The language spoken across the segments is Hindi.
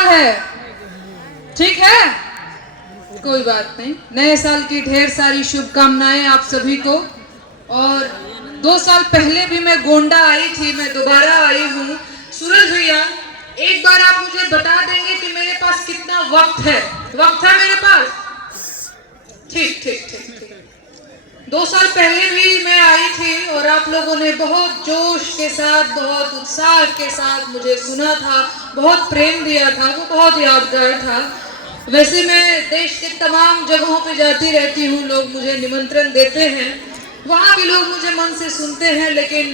हाल है? ठीक है, कोई बात नहीं। नए साल की ढेर सारी शुभकामनाएं आप सभी को। और 2 साल पहले भी मैं गोंडा आई थी, मैं दोबारा आई हूँ। सूरज भैया, एक बार आप मुझे बता देंगे कि मेरे पास कितना वक्त है? वक्त है मेरे पास? ठीक ठीक ठीक ठीक। 2 साल पहले भी मैं आई थी और आप लोगों ने बहुत जोश के साथ, बहुत उत्साह के साथ मुझे सुना था, बहुत प्रेम दिया था, वो बहुत यादगार था। वैसे मैं देश के तमाम जगहों पे जाती रहती हूँ, लोग मुझे निमंत्रण देते हैं, वहाँ भी लोग मुझे मन से सुनते हैं, लेकिन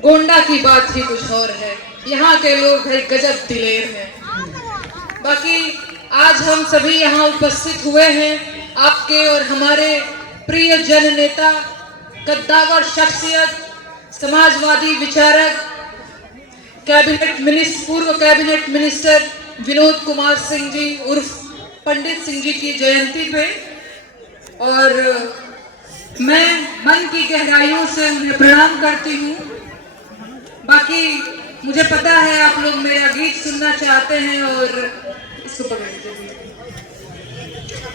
गोंडा की बात ही कुछ और है। यहाँ के लोग भाई गजब दिलेर हैं। बाकी आज हम सभी यहाँ उपस्थित हुए हैं आपके और हमारे प्रिय जन नेता, कद्दावर शख्सियत, समाजवादी विचारक, पूर्व कैबिनेट मिनिस्टर विनोद कुमार सिंह जी उर्फ पंडित सिंह जी की जयंती पे। और मैं मन की गहराइयों से उन्हें प्रणाम करती हूँ। बाकी मुझे पता है आप लोग मेरा गीत सुनना चाहते हैं और इसको पकड़ लीजिए।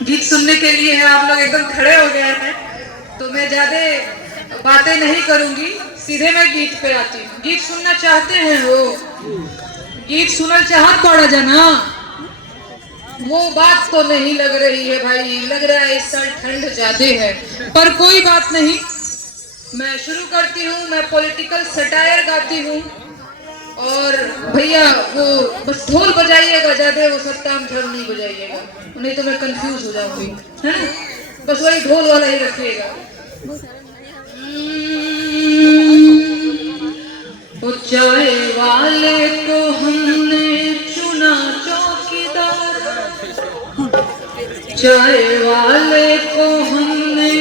गीत सुनने के लिए है, आप लोग एकदम खड़े हो गए हैं, तो मैं ज्यादा बातें नहीं करूंगी, सीधे मैं गीत पे आती हूँ। गीत सुनना चाहते हैं वो? गीत सुनना चाहत पड़ा जाना, वो बात तो नहीं लग रही है भाई, लग रहा है इस साल ठंड ज्यादा है, पर कोई बात नहीं। मैं शुरू करती हूँ, मैं पॉलिटिकल सटायर गाती हूँ। और भैया वो बस ढोल बजाइएगा, ज्यादा वो सब ताम झाम नहीं बजाइएगा, नहीं तो मैं कंफ्यूज हो जाऊंगी, है? बस वही ढोल वाला ही रखिएगा। वो चाय वाले को हमने चुना चौकीदार, चाय वाले को हमने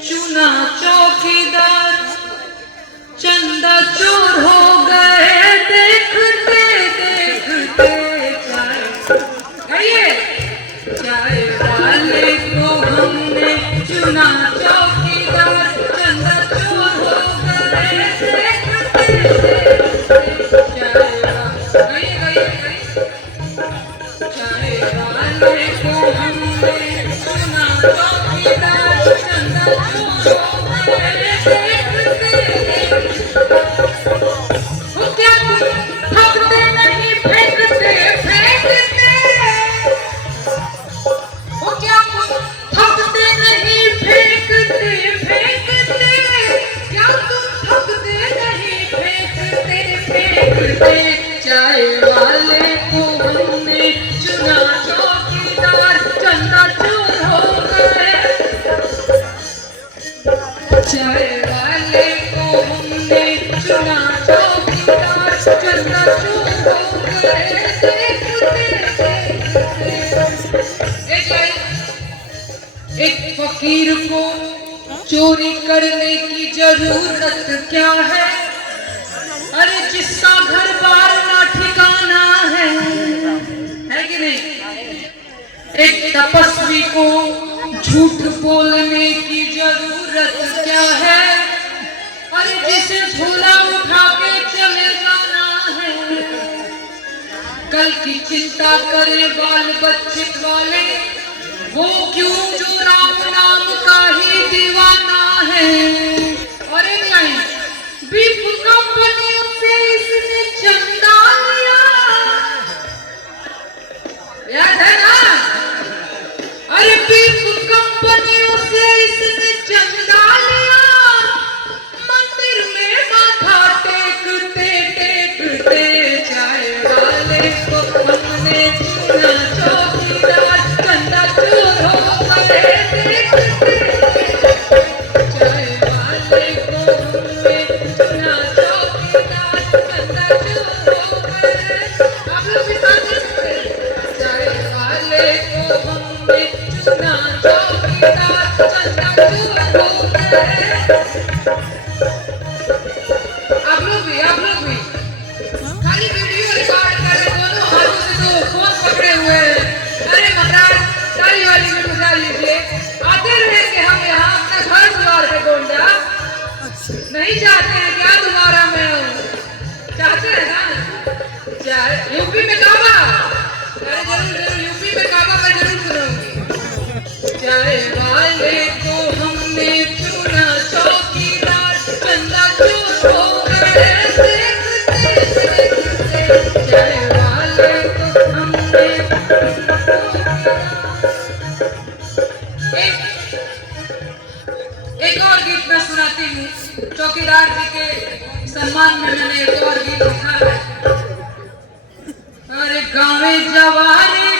चुना चौकीदार, चंदा चोर हो गए देखते देखते। चाय वाले को हमने चुना चौकीदार, चंदा चोर हो गए देखते देखते। चाय वाले को हमने चुना चौकीदार, चंदा चोर हो गए देखते देखते। वो क्या ठगते नहीं फेंकते फेंकते, वो क्या ठगते नहीं फेंकते फेंकते, क्या तुम ठगते नहीं फेंकते फेंकते। चाय वाले को हमने चुना चौकीदार, चंदा चोर हो गए। चाय वाले को हमने चुना चौकीदार, चंदा चोर हो गए देखते देखते। एक फकीर को चोरी करने की जरूरत क्या है? अरे जिसका घर बार ना ठिकाना है कि नहीं? एक तपस्वी को झूठ बोलने की जरूरत क्या है? अरे जिसे झोला उठा के चले जाना है। कल की चिंता करे बाल बच्चे वाले, वो क्यों जो राम नाम का ही दीवाना है। और एक लाइन, बीफ कंपनियों से इसने चंदा लिया, याद है ना? अरे बीफ कंपनियों से इसने चंदा लिया, मंदिर में माथा टेकते टेकते। चाय वाले को हमने चुना चौकीदार, चंदा चोर हो गए देखते। चाय वाले को हमने चुना चौकीदार, चंदा चोर हो गए। आप लोग भी साथ हैं? चाय वाले को हमने चुना चौकीदार, चंदा चोर हो गए। आप लोग भी खाली वीडियो रिकॉर्ड कर रहे, दोनों हाथों से तो फोन पकड़े हुए हैं। अरे महाराज, ताली वाली में बुझा लीजिए। आते रहेंगे हम यहाँ, अपना घर द्वार पे गोंडा नहीं चाहते हैं क्या? दोबारा में चाहते हैं ना? यूपी में काबा, चौकीदार जी के सम्मान में मैंने एक और गीत लिखा है। अरे गाँव जवानी